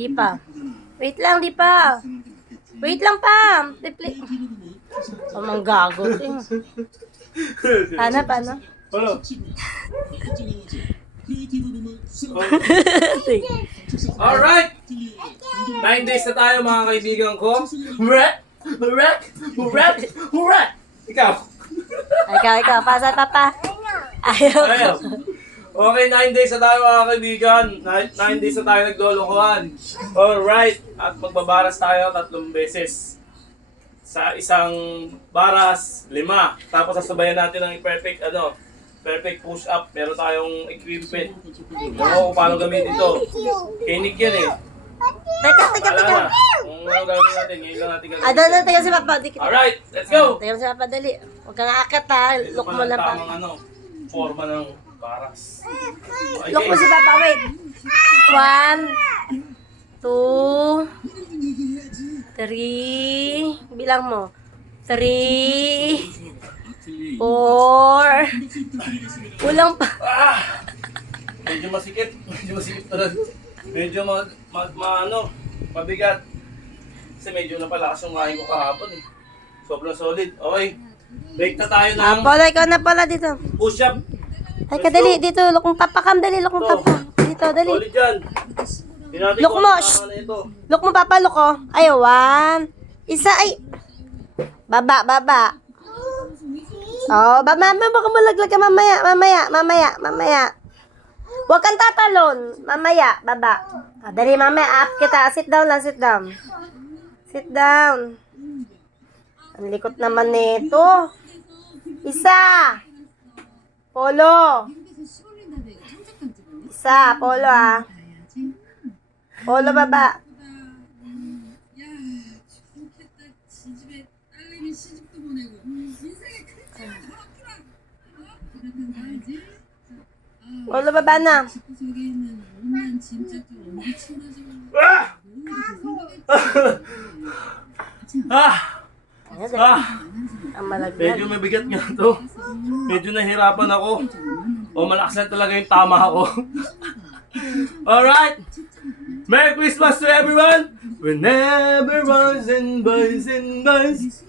Di pa. Wait lang, di pa. Wait lang pa. Oh, manggago. Paano? Wala. Alright! 9 days na tayo mga kaibigan ko. Hurat! Ikaw. Ikaw. Pasa, papa. Ayaw. Ayaw. Okay, 9 days na tayo mga kaibigan. 9 days na tayo naglolokohan. Alright. At magbabaras tayo 3 beses. Sa isang baras, 5. Tapos sasabayan natin ng perfect push-up. Meron tayong equipment. Kung paano gamitin ito. Kinik yan eh. Teka. Wala na. Kung ano gagawin natin, ngayon lang natin gagawin. Doon, teka si papa. Alright, let's go! Teka si papa, dali. Huwag kang aakat ha. Look mo lang pa. Tamang forma ng baras. Okay. Look mo si papa, wait. 1, 2, 3. Bilang mo. 3, 4. Kulang pa. Medyo masikip talaga. Medyo mabigat. Kasi medyo napalakas yung kain ko kahapon eh. Sobrang solid. Okay. Break na tayo ng Apolo, ikaw na pala dito. push-up. Ay, kadali. Dito, look mo papa kam. Dali, look mo papa. Dito, dali. Solid yan. Pinati Look ko mo, ang shh. tama na ito. Look mo papa, look oh. Ay, 1. Isa, ay. Baba. Oh, baka malaglag ka mamaya. Huwag kang tatalon. Mamaya, baba. Dali mamaya, up kita. Sit down. Sit down. Ang likot naman nito. Isa. Polo. Isa, polo ah. Polo baba. Polo baba na. Ang malaglag. Medyo mabigat nga to. Medyo nahirapan ako. O malakas na talaga yung tama ako. Alright! Merry Christmas to everyone! Whenever boys and boys and boys.